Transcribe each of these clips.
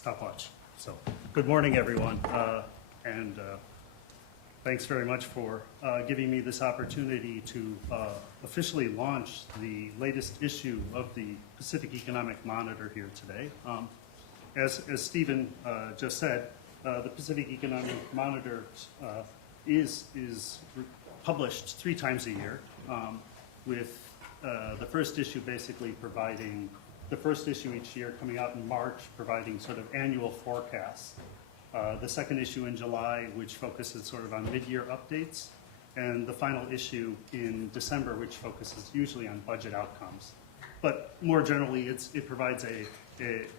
stopwatch. So, good morning, everyone, and thanks very much for giving me this opportunity to officially launch the latest issue of the Pacific Economic Monitor here today. As Stephen just said, the Pacific Economic Monitor is published 3 times a year, with the first issue basically providing the first issue each year coming out in March, providing sort of annual forecasts. The second issue in July, which focuses sort of on mid-year updates, and the final issue in December, which focuses usually on budget outcomes. But more generally, it provides an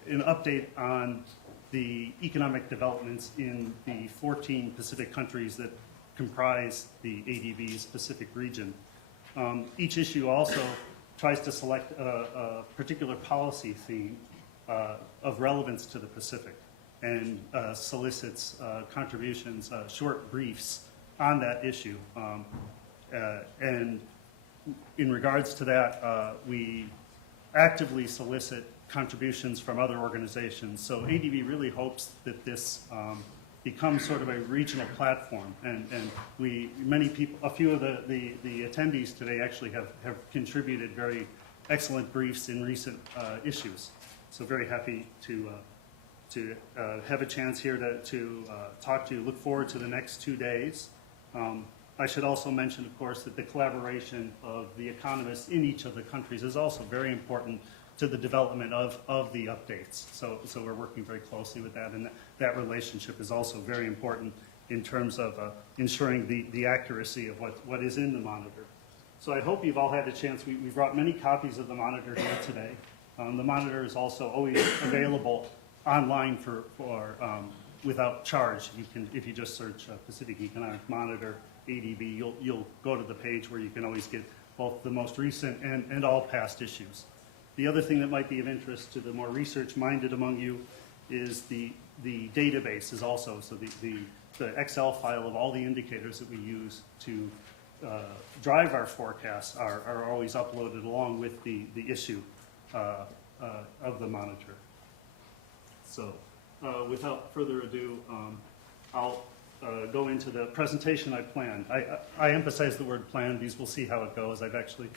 update on the economic developments in the 14 Pacific countries that comprise the ADB's Pacific region. Each issue also tries to select a particular policy theme of relevance to the Pacific and solicits contributions, short briefs on that issue. And in regards to that, we actively solicit contributions from other organizations. So ADB really hopes that this becomes sort of a regional platform, and many people, a few of the attendees today actually have contributed very excellent briefs in recent issues. So very happy to have a chance here to talk to you. Look forward to the next 2 days. I should also mention, of course, that the collaboration of the economists in each of the countries is also very important to the development of the updates. So we're working very closely with that, and that relationship is also very important in terms of ensuring the accuracy of what is in the monitor. So I hope you've all had a chance. We brought many copies of the monitor here today. The monitor is also always available online for without charge. You can, if you just search Pacific Economic Monitor ADB, you'll go to the page where you can always get both the most recent and all past issues. The other thing that might be of interest to the more research-minded among you is the database is also, so the Excel file of all the indicators that we use to drive our forecasts are always uploaded along with the issue of the monitor. So without further ado, I'll go into the presentation I planned. I emphasize the word planned because we'll see how it goes. I've actually,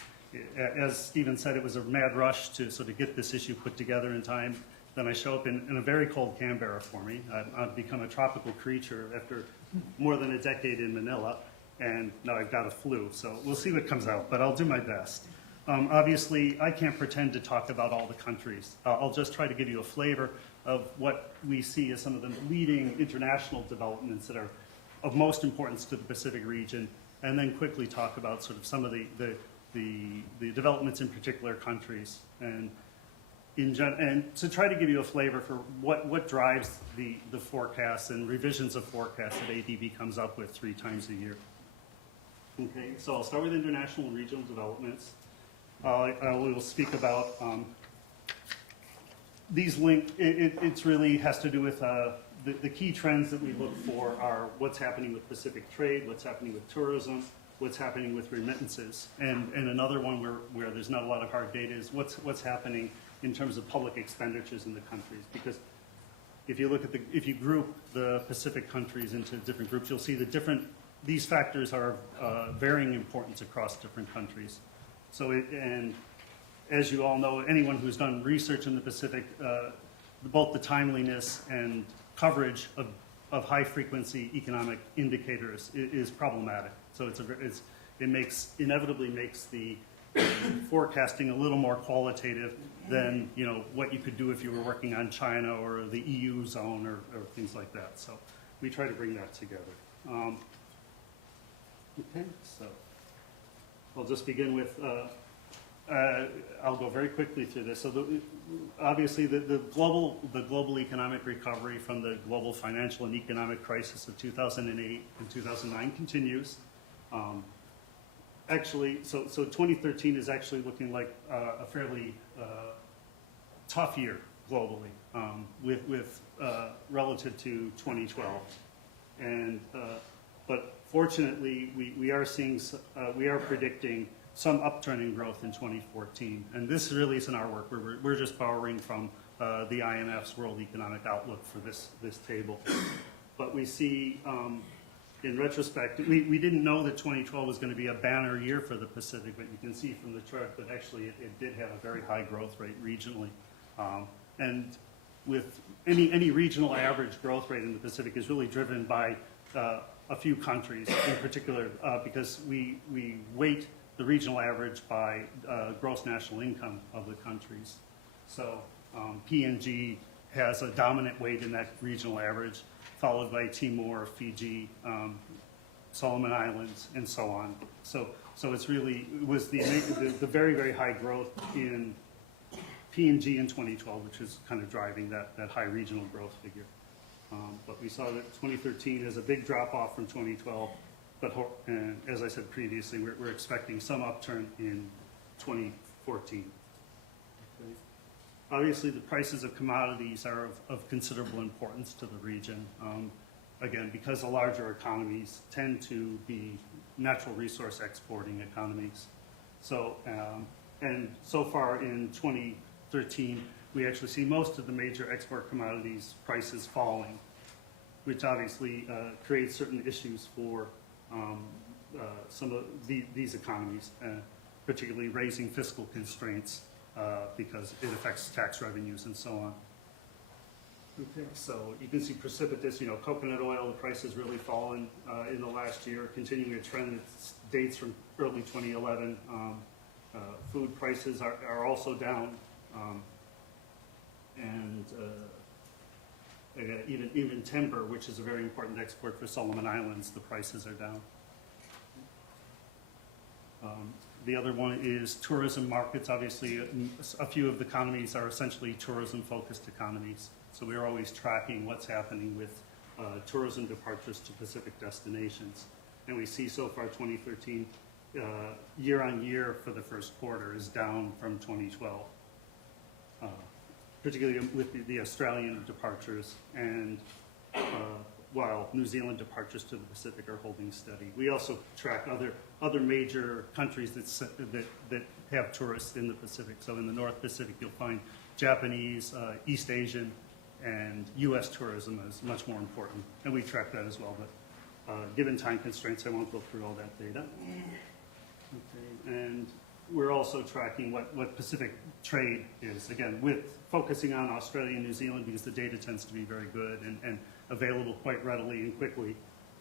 as Stephen said, it was a mad rush to sort of get this issue put together in time. Then I show up in a very cold Canberra for me. I've become a tropical creature after more than a decade in Manila, and now I've got a flu. So we'll see what comes out, but I'll do my best. Obviously, I can't pretend to talk about all the countries. I'll just try to give you a flavor of what we see as some of the leading international developments that are of most importance to the Pacific region, and then quickly talk about sort of some of the developments in particular countries, and to try to give you a flavor for what drives the forecasts and revisions of forecasts that ADB comes up with 3 times a year. Okay, so I'll start with international and regional developments. We will speak about these it really has to do with the key trends that we look for are what's happening with Pacific trade, what's happening with tourism, what's happening with remittances, and another one where there's not a lot of hard data is what's happening in terms of public expenditures in the countries. Because if you look at if you group the Pacific countries into different groups, you'll see that these factors are varying importance across different countries. So, and as you all know, anyone who's done research in the Pacific, both the timeliness and coverage of high-frequency economic indicators is problematic. So it inevitably makes the forecasting a little more qualitative than what you could do if you were working on China or the EU zone or things like that. So we try to bring that together. Okay, so I'll just begin with. I'll go very quickly through this. So obviously the global economic recovery from the global financial and economic crisis of 2008 and 2009 continues. Actually, so 2013 is actually looking like a fairly tough year globally, with relative to 2012, and but fortunately we are predicting some upturn in growth in 2014, and this really isn't our work. We're just borrowing from the IMF's World Economic Outlook for this table. But we see, in retrospect, we didn't know that 2012 was going to be a banner year for the Pacific, but you can see from the chart that actually it did have a very high growth rate regionally. And with any regional average growth rate in the Pacific is really driven by a few countries in particular, because we weight the regional average by gross national income of the countries. So PNG has a dominant weight in that regional average, followed by Timor, Fiji, Solomon Islands, and so on. So it's really, it was the very, very high growth in PNG in 2012, which is kind of driving that high regional growth figure. But we saw that 2013 is a big drop off from 2012, but and as I said previously, we're expecting some upturn in 2014. Okay. Obviously, the prices of commodities are of considerable importance to the region. Again, because the larger economies tend to be natural resource exporting economies. So, and so far in 2013, we actually see most of the major export commodities prices falling, which obviously creates certain issues for some of these economies, particularly raising fiscal constraints because it affects tax revenues and so on. Okay, so you can see precipitous, coconut oil, the price has really fallen in the last year, continuing a trend that dates from early 2011. Food prices are also down. And even timber, which is a very important export for Solomon Islands, the prices are down. The other one is tourism markets. Obviously, a few of the economies are essentially tourism-focused economies. So we're always tracking what's happening with tourism departures to Pacific destinations. And we see so far 2013, year on year for the first quarter is down from 2012. Particularly with the Australian departures, and while New Zealand departures to the Pacific are holding steady. We also track other major countries that have tourists in the Pacific. So in the North Pacific, you'll find Japanese, East Asian, and U.S. tourism is much more important, and we track that as well. But given time constraints, I won't go through all that data. Okay, and we're also tracking what Pacific trade is, again, with focusing on Australia and New Zealand because the data tends to be very good and available quite readily and quickly.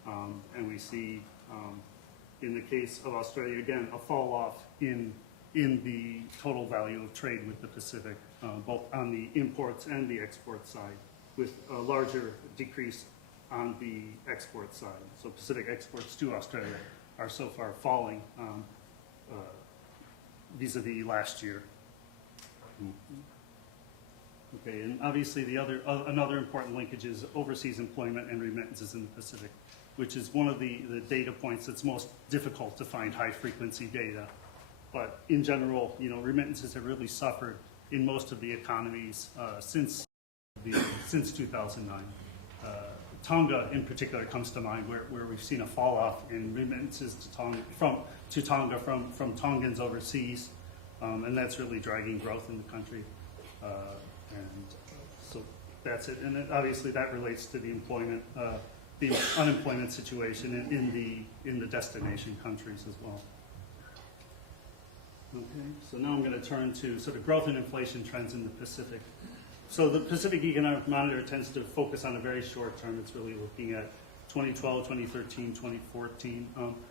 And we see, in the case of Australia, again, a fall off in the total value of trade with the Pacific, both on the imports and the export side, with a larger decrease on the export side. So Pacific exports to Australia are so far falling vis-a-vis last year. Okay, and obviously another important linkage is overseas employment and remittances in the Pacific, which is one of the data points that's most difficult to find high-frequency data. But in general, remittances have really suffered in most of the economies since 2009. Tonga, in particular, comes to mind, where we've seen a fall off in remittances to Tonga from Tongans overseas, and that's really dragging growth in the country. And so that's it. And then obviously that relates to the unemployment situation in the destination countries as well. Okay, so now I'm going to turn to sort of growth and inflation trends in the Pacific. So the Pacific Economic Monitor tends to focus on a very short term. It's really looking at 2012, 2013, 2014.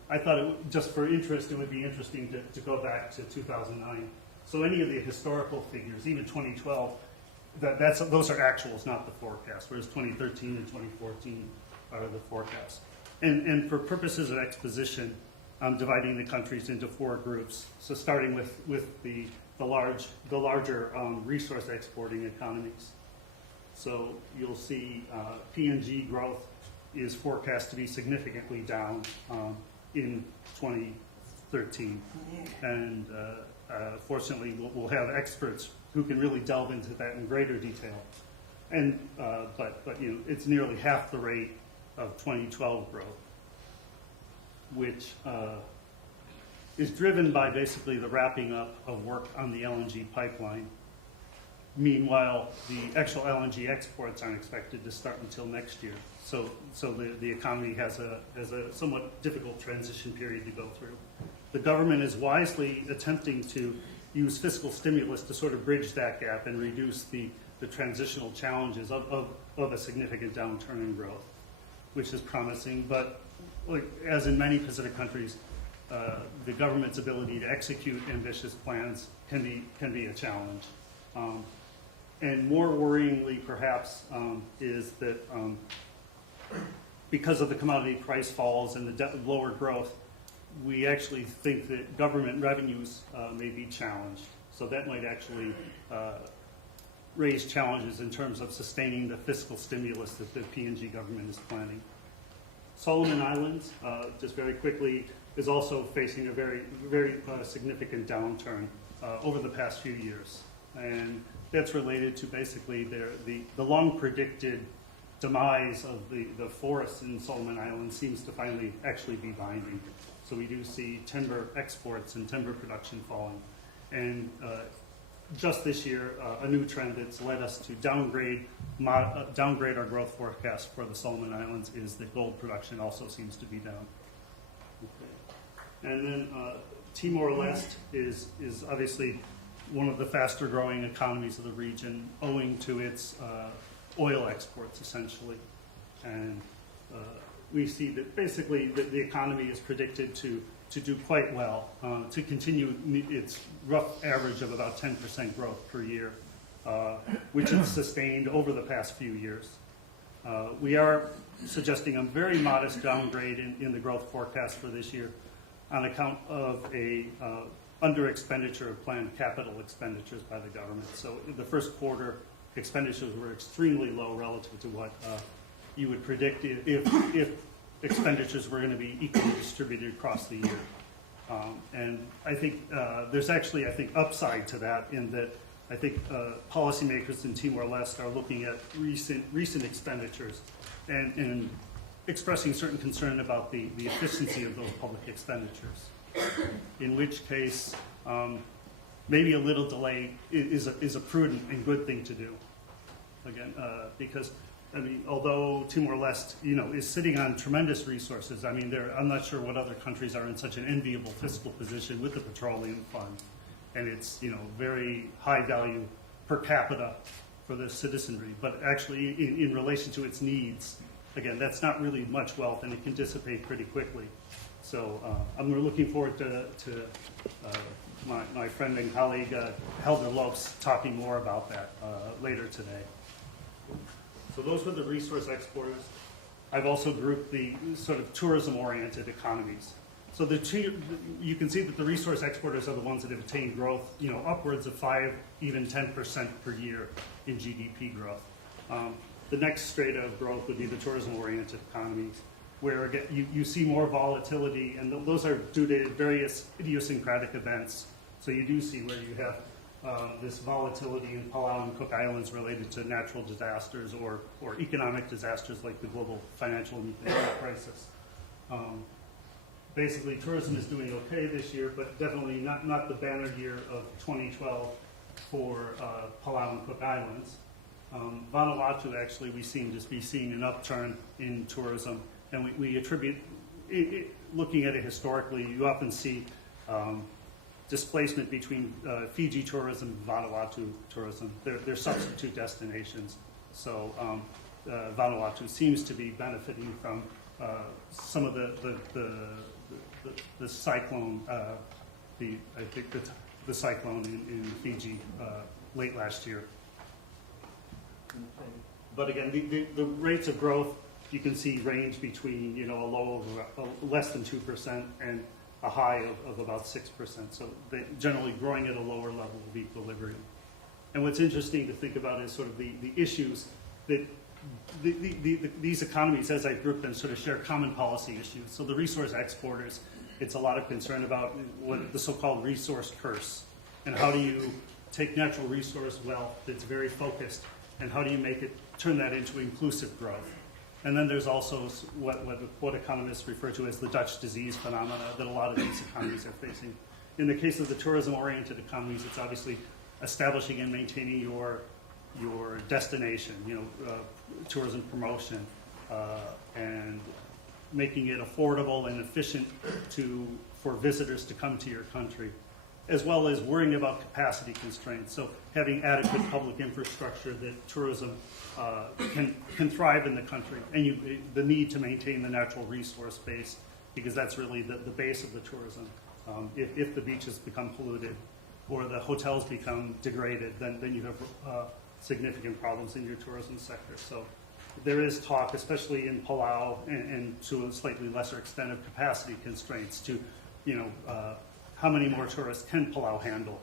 I thought just for interest, it would be interesting to go back to 2009. So any of the historical figures, even 2012, those are actuals, not the forecast, whereas 2013 and 2014 are the forecasts. And for purposes of exposition, I'm dividing the countries into four groups. So starting with the larger resource exporting economies. So you'll see PNG growth is forecast to be significantly down in 2013. And fortunately, we'll have experts who can really delve into that in greater detail. And but it's nearly half the rate of 2012 growth, which is driven by basically the wrapping up of work on the LNG pipeline. Meanwhile, the actual LNG exports aren't expected to start until next year. So the economy has a somewhat difficult transition period to go through. The government is wisely attempting to use fiscal stimulus to sort of bridge that gap and reduce the transitional challenges of a significant downturn in growth, which is promising. But like, as in many Pacific countries, the government's ability to execute ambitious plans can be a challenge. And more worryingly, perhaps, is that because of the commodity price falls and the lower growth, we actually think that government revenues may be challenged. So that might actually raise challenges in terms of sustaining the fiscal stimulus that the PNG government is planning. Solomon Islands, just very quickly, is also facing a very significant downturn over the past few years. And that's related to basically the long predicted demise of the forests in Solomon Islands seems to finally actually be binding. So we do see timber exports and timber production falling. And just this year, a new trend that's led us to downgrade our growth forecast for the Solomon Islands is that gold production also seems to be down. Okay. And then Timor-Leste is obviously one of the faster growing economies of the region owing to its oil exports, essentially. And we see that basically the economy is predicted to do quite well, to continue its rough average of about 10% growth per year, which is sustained over the past few years. We are suggesting a very modest downgrade in the growth forecast for this year on account of a under expenditure of planned capital expenditures by the government. So in the first quarter, expenditures were extremely low relative to what you would predict if expenditures were going to be equally distributed across the year. And I think there's actually, upside to that in that I think policymakers in Timor-Leste are looking at recent expenditures and expressing certain concern about the efficiency of those public expenditures. In which case, maybe a little delay is a prudent and good thing to do. Again, because although Timor-Leste, is sitting on tremendous resources. I'm not sure what other countries are in such an enviable fiscal position with the petroleum fund, and it's very high value per capita for the citizenry. But actually, in relation to its needs, again, that's not really much wealth, and it can dissipate pretty quickly. So I'm looking forward to my friend and colleague Helder Lopes talking more about that later today. So those were the resource exporters. I've also grouped the sort of tourism-oriented economies. So you can see that the resource exporters are the ones that have attained growth, upwards of 5, even 10% per year in GDP growth. The next strata of growth would be the tourism-oriented economies, where again, you see more volatility, and those are due to various idiosyncratic events. So you do see where you have this volatility in Palau and Cook Islands related to natural disasters or economic disasters like the global financial and economic crisis. Basically, tourism is doing okay this year, but definitely not the banner year of 2012 for Palau and Cook Islands. Vanuatu, actually, we seem to be seeing an upturn in tourism, and we attribute, looking at it historically, you often see displacement between Fiji tourism and Vanuatu tourism. They're substitute destinations. So Vanuatu seems to be benefiting from some of the cyclone, the cyclone in Fiji late last year. But again, the rates of growth you can see range between a low of less than 2% and a high of about 6%. So they generally growing at a lower level of equilibrium. And what's interesting to think about is sort of the issues that these economies, as I group them, sort of share common policy issues. So the resource exporters, it's a lot of concern about what the so-called resource curse, and how do you take natural resource wealth that's very focused, and how do you turn that into inclusive growth? And then there's also what economists refer to as the Dutch disease phenomena that a lot of these economies are facing. In the case of the tourism-oriented economies, it's obviously establishing and maintaining your destination, tourism promotion, and making it affordable and efficient for visitors to come to your country, as well as worrying about capacity constraints. So having adequate public infrastructure that tourism can thrive in the country, and the need to maintain the natural resource base, because that's really the base of the tourism. If the beaches become polluted or the hotels become degraded, then you have significant problems in your tourism sector. So there is talk, especially in Palau and to a slightly lesser extent, of capacity constraints to, how many more tourists can Palau handle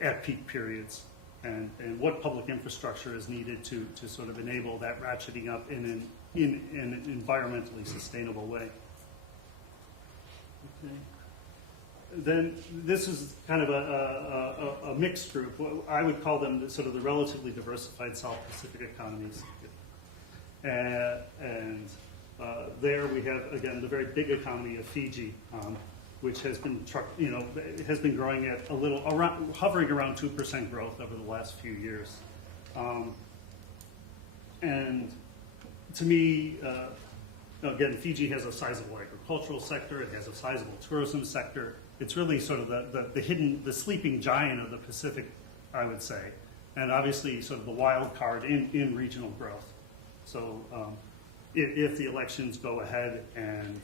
at peak periods, and what public infrastructure is needed to sort of enable that ratcheting up in an environmentally sustainable way. Okay. Then this is kind of a mixed group. I would call them sort of the relatively diversified South Pacific economies. And there we have, again, the very big economy of Fiji, which has been, has been growing at hovering around 2% growth over the last few years. And to me, again, Fiji has a sizable agricultural sector. It has a sizable tourism sector. It's really sort of the sleeping giant of the Pacific, I would say, and obviously sort of the wild card in regional growth. So if the elections go ahead and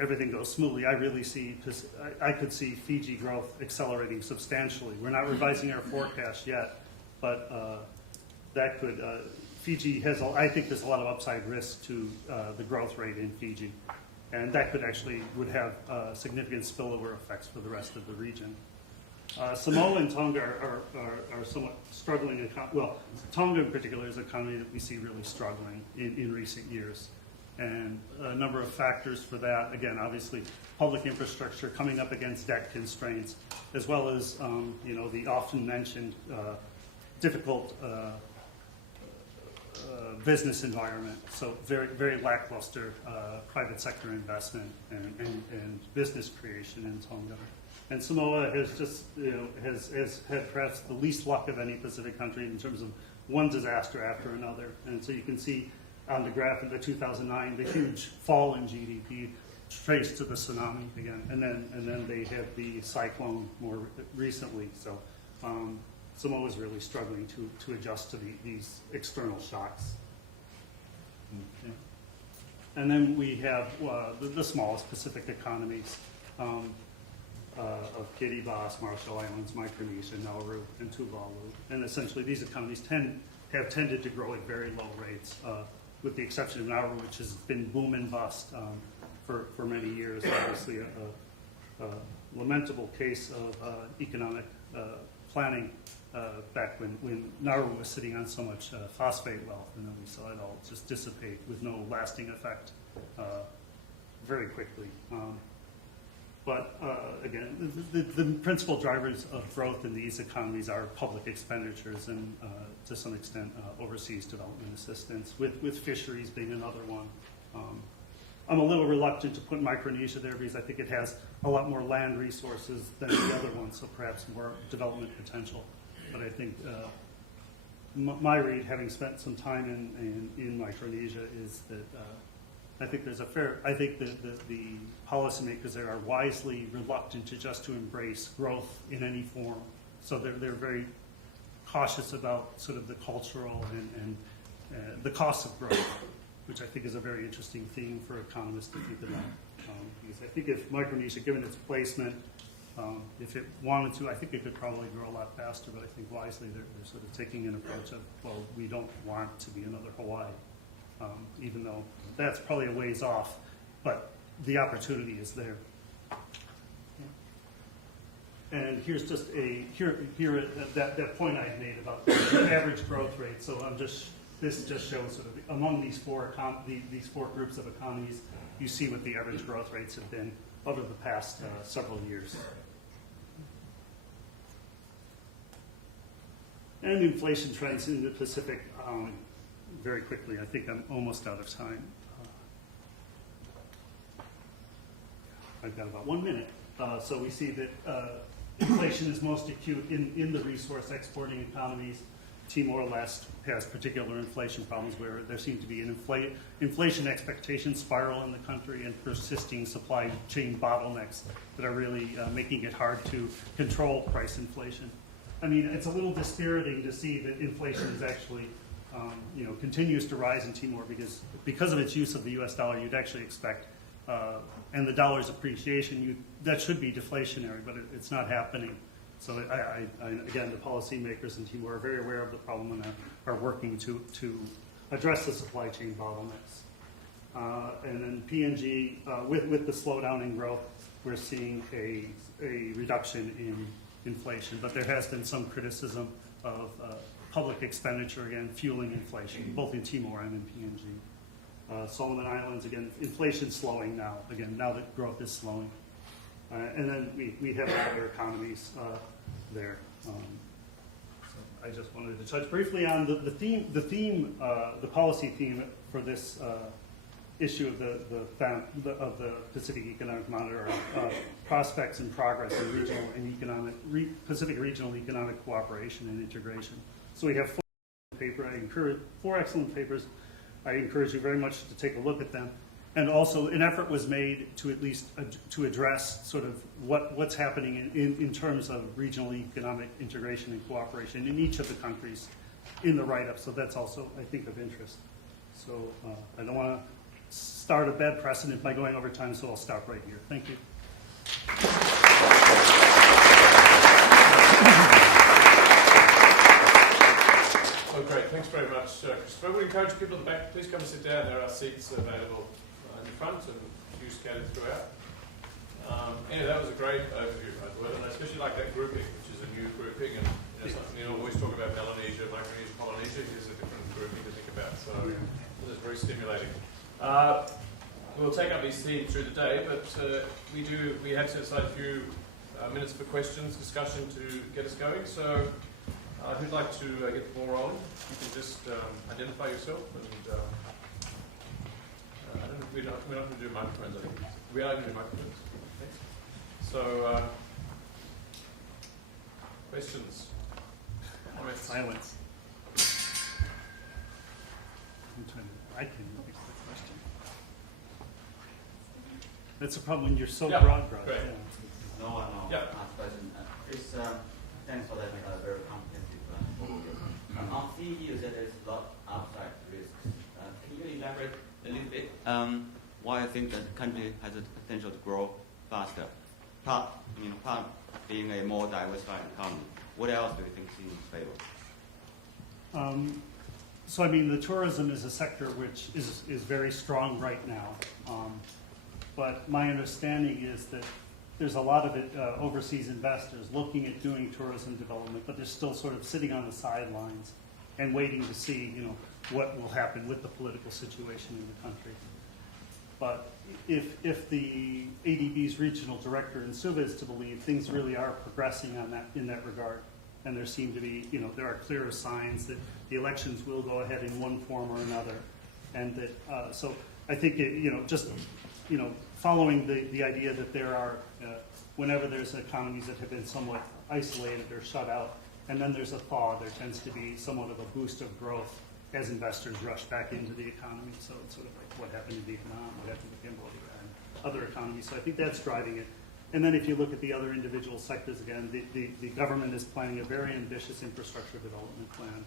everything goes smoothly, I could see Fiji growth accelerating substantially. We're not revising our forecast yet, but that could. Fiji has, I think, there's a lot of upside risk to the growth rate in Fiji, and that would have significant spillover effects for the rest of the region. Samoa and Tonga are somewhat struggling. Well, Tonga in particular is an economy that we see really struggling in recent years. And a number of factors for that, again, obviously public infrastructure coming up against debt constraints, as well as the often mentioned difficult business environment. So very, very lackluster private sector investment and business creation in Tonga. And Samoa has just, has had perhaps the least luck of any Pacific country in terms of one disaster after another. And so you can see on the graph in the 2009, the huge fall in GDP traced to the tsunami again. And then they had the cyclone more recently. So Samoa is really struggling to adjust to these external shocks. Okay. And then we have the smallest Pacific economies. Of Kiribati, Marshall Islands, Micronesia, Nauru, and Tuvalu. And essentially these economies have tended to grow at very low rates, with the exception of Nauru, which has been boom and bust for many years. Obviously a lamentable case of economic planning back when Nauru was sitting on so much phosphate wealth, and then we saw it all just dissipate with no lasting effect very quickly. But again, the principal drivers of growth in these economies are public expenditures and, to some extent, overseas development assistance, with fisheries being another one. I'm a little reluctant to put Micronesia there because I think it has a lot more land resources than the other ones, so perhaps more development potential. But I think my read, having spent some time in Micronesia, is that I think there's I think that the policymakers there are wisely reluctant to embrace growth in any form. So they're very cautious about sort of the cultural and the cost of growth, which I think is a very interesting theme for economists to think about. Because I think if Micronesia, given its placement, if it wanted to, I think it could probably grow a lot faster, but I think wisely they're sort of taking an approach of, well, we don't want to be another Hawaii. Even though that's probably a ways off, but the opportunity is there. And here's just that point I made about the average growth rate. So this just shows sort of among these four groups of economies, you see what the average growth rates have been over the past several years. And inflation trends in the Pacific. Very quickly, I think I'm almost out of time. I've got about 1 minute. So we see that inflation is most acute in the resource exporting economies. Timor-Leste has particular inflation problems where there seem to be an inflation expectation spiral in the country and persisting supply chain bottlenecks that are really making it hard to control price inflation. I mean, it's a little dispiriting to see that inflation is actually, continues to rise in Timor because of its use of the U.S. dollar. You'd actually expect, and the dollar's appreciation, that should be deflationary, but it's not happening. So again, the policymakers in Timor are very aware of the problem and are working to address the supply chain bottlenecks. And then PNG, with the slowdown in growth, we're seeing a reduction in inflation, but there has been some criticism of public expenditure, again, fueling inflation, both in Timor and in PNG. Solomon Islands, again, inflation slowing now, again, now that growth is slowing. And then we have other economies there. So I just wanted to touch briefly on the policy theme for this issue of the Pacific Economic Monitor, prospects and progress in regional and Pacific regional economic cooperation and integration. So we have four excellent papers. I encourage you very much to take a look at them. And also, an effort was made to at least to address sort of what's happening in terms of regional economic integration and cooperation in each of the countries in the write-up. So that's also, I think, of interest. So I don't want to start a bad precedent by going over time, so I'll stop right here. Thank you. Oh, great. Thanks very much, Christopher. We encourage people at the back, please come and sit down. There are seats available in the front and few scattered throughout. Anyway, that was a great overview, and I especially like that grouping, which is a new grouping. And something you always talk about Melanesia, Micronesia, Polynesia. Here's a different grouping to think about. So it's very stimulating. We'll take up these themes through the day, but we have set aside a few minutes for questions, discussion to get us going. So who'd like to get the ball rolling? You can just identify yourself and. I don't know if we're not going to do microphones, I think. We are going to do microphones. Okay. So, questions? Comments? Silence. I can use the question. That's a problem when you're so broad. Great. Yeah. No. Yeah. Question. Thanks for that very comprehensive overview. On Fiji, you said there's a lot of upside risks. Can you elaborate a little bit why I think that the country has the potential to grow faster? Part being a more diversified economy. What else do you think is in favor? So I mean, the tourism is a sector which is very strong right now. But my understanding is that there's a lot of overseas investors looking at doing tourism development, but they're still sort of sitting on the sidelines and waiting to see, what will happen with the political situation in the country. But if the ADB's regional director in Suva is to believe, things really are progressing in that regard, and there seem to be, there are clearer signs that the elections will go ahead in one form or another, and that so I think following the idea that there are whenever there's economies that have been somewhat isolated or shut out, and then there's a thaw, there tends to be somewhat of a boost of growth as investors rush back into the economy. So it's sort of like what happened in Vietnam, what happened in Cambodia, and other economies. So I think that's driving it. And then if you look at the other individual sectors, again, the government is planning a very ambitious infrastructure development plan.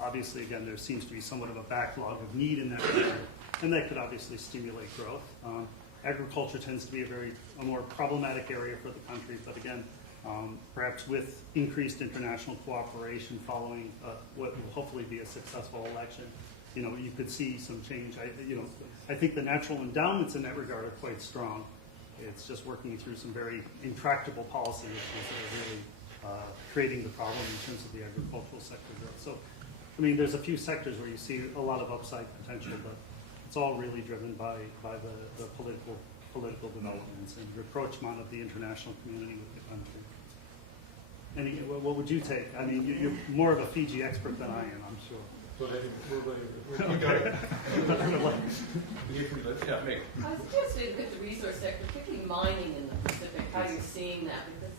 Obviously, again, there seems to be somewhat of a backlog of need in that area, and that could obviously stimulate growth. Agriculture tends to be a more problematic area for the country, but again, perhaps with increased international cooperation following what will hopefully be a successful election, you could see some change. I think the natural endowments in that regard are quite strong. It's just working through some very intractable policy issues that are really creating the problem in terms of the agricultural sector growth. So, I mean, there's a few sectors where you see a lot of upside potential, but it's all really driven by the political developments and rapprochement of the international community with the country. What would you take? I mean, you're more of a Fiji expert than I am, I'm sure. We'll keep going. Yeah, Meg. I was interested with the resource sector, particularly mining in the Pacific, how you're seeing that, because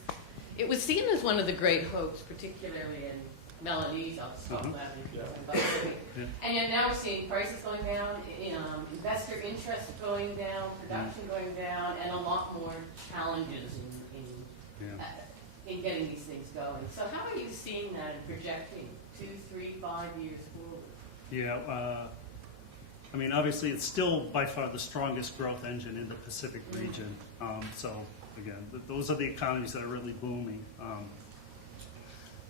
it was seen as one of the great hopes, particularly in Melanese, Scotland, Yeah. and Pacific. Yeah. And yet now we're seeing prices going down, investor interest going down, production going down, and a lot more challenges in getting these things going. So how are you seeing that and projecting 2, 3, 5 years forward? Yeah, I mean, obviously, it's still by far the strongest growth engine in the Pacific region. So, again, those are the economies that are really booming.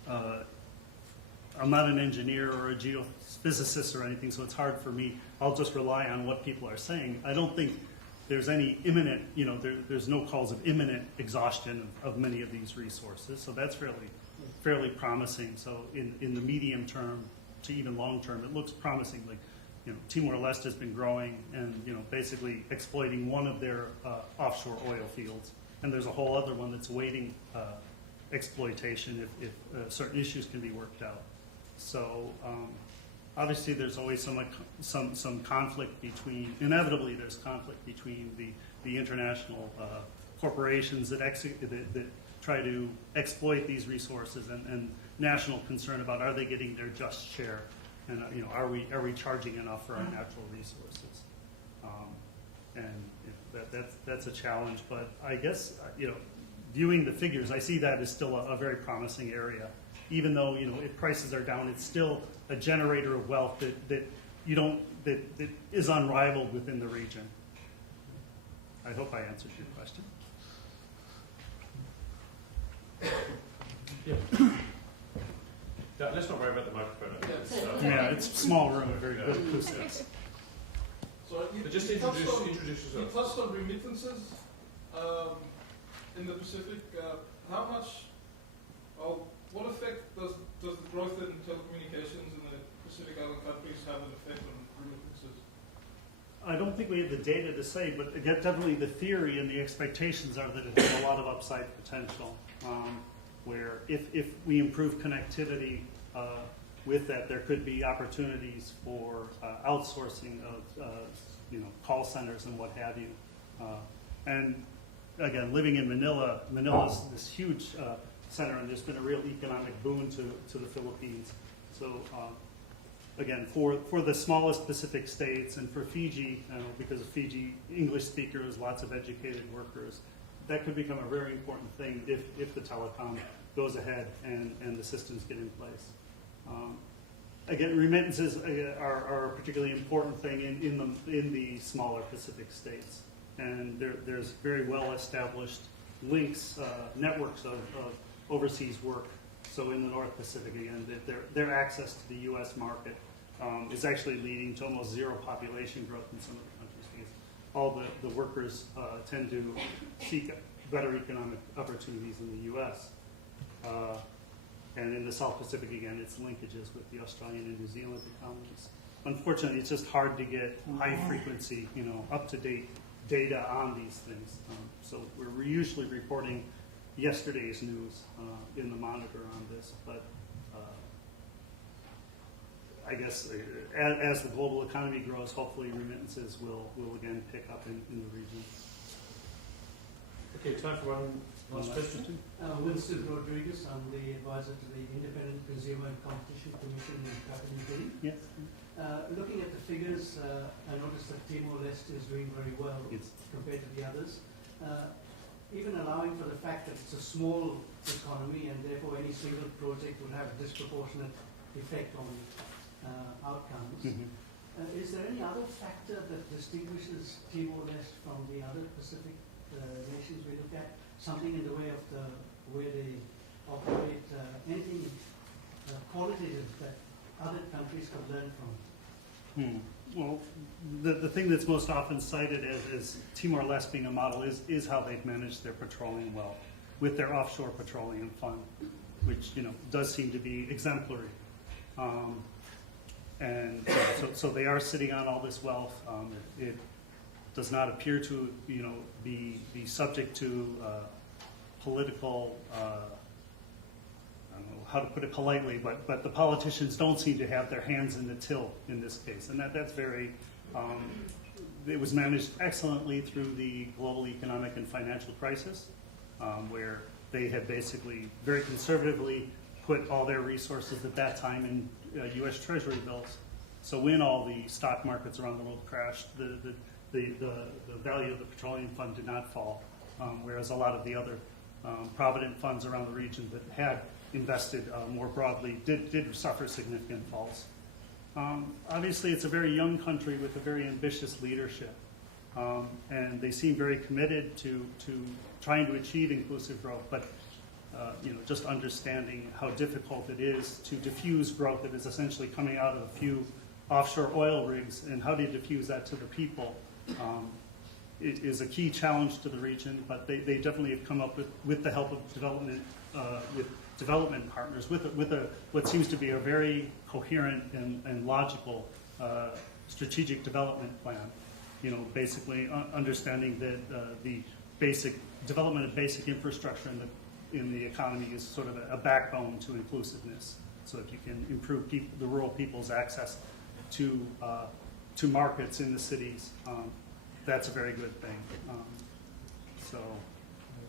I'm not an engineer or a geophysicist or anything, so it's hard for me. I'll just rely on what people are saying. I don't think there's any imminent, there's no calls of imminent exhaustion of many of these resources. So that's fairly promising. So in the medium term to even long term, it looks promising. Like, Timor-Leste has been growing and, basically exploiting one of their offshore oil fields. And there's a whole other one that's awaiting exploitation if certain issues can be worked out. So obviously there's always some conflict between, inevitably there's conflict between the international corporations that try to exploit these resources and national concern about are they getting their just share, and are we charging enough for our natural resources, and that's a challenge. But I guess viewing the figures, I see that as still a very promising area. Even though if prices are down, it's still a generator of wealth that is unrivaled within the region. I hope I answered your question. Yeah. Let's not worry about the microphone. Yeah, it's a small room, very good acoustics. So Just you touched introduce You yourself. touched on remittances in the Pacific. How much, what effect does the growth in telecommunications in the Pacific Island countries have an effect on remittances? I don't think we have the data to say, but again, definitely the theory and the expectations are that it has a lot of upside potential. Where if we improve connectivity with that, there could be opportunities for outsourcing of call centers and what have you. And again, living in Manila's this huge center, and there's been a real economic boon to the Philippines. So again, for the smallest Pacific states and for Fiji, because of Fiji English speakers, lots of educated workers, that could become a very important thing if the telecom goes ahead and the systems get in place. Again, remittances are a particularly important thing in the smaller Pacific states, and there's very well established links, networks of overseas work. So in the North Pacific, again, their access to the U.S. market is actually leading to almost zero population growth in some of the countries, because all the workers tend to seek better economic opportunities in the U.S. And in the South Pacific, again, it's linkages with the Australian and New Zealand economies. Unfortunately, it's just hard to get high frequency, up-to-date data on these things. So we're usually reporting yesterday's news in the monitor on this, but I guess as the global economy grows, hopefully remittances will again pick up in the region. Okay, time for one last question. Winston Rodriguez, I'm the advisor to the Independent Consumer and Competition Commission in Papua New Guinea. Yes. Looking at the figures, I noticed that Timor-Leste is doing very well compared to the others. Even allowing for the fact that it's a small economy and therefore any single project will have a disproportionate effect on outcomes. Mm-hmm. Is there any other factor that distinguishes Timor-Leste from the other Pacific nations we look at? Something in the way of the way they operate, anything qualitative that other countries could learn from? Well, the thing that's most often cited as Timor-Leste being a model is how they've managed their petroleum wealth with their offshore petroleum fund, which does seem to be exemplary. And so they are sitting on all this wealth. It does not appear to be subject to political. I don't know how to put it politely, but the politicians don't seem to have their hands in the till in this case, and that's very. It was managed excellently through the global economic and financial crisis, where they had basically very conservatively put all their resources at that time in U.S. Treasury bills. So when all the stock markets around the world crashed, the value of the petroleum fund did not fall, whereas a lot of the other provident funds around the region that had invested more broadly did suffer significant falls. Obviously, it's a very young country with a very ambitious leadership, and they seem very committed to trying to achieve inclusive growth, but just understanding how difficult it is to diffuse growth that is essentially coming out of a few offshore oil rigs, and how do you diffuse that to the people? It is a key challenge to the region, but they definitely have come up with the help of development partners, with what seems to be a very coherent and logical strategic development plan. Basically understanding that the basic development of basic infrastructure in the economy is sort of a backbone to inclusiveness. So if you can improve the rural people's access to markets in the cities, that's a very good thing. So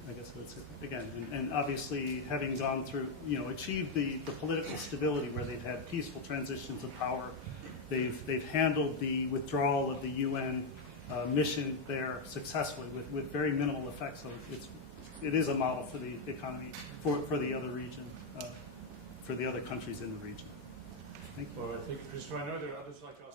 I guess that's it. Again, and obviously having gone through, achieved the political stability where they've had peaceful transitions of power, they've handled the withdrawal of the UN mission there successfully with very minimal effects. So it is a model for the economy for the other region, for the other countries in the region. Thank you. All right, thank you, Christopher. I know there are others like us.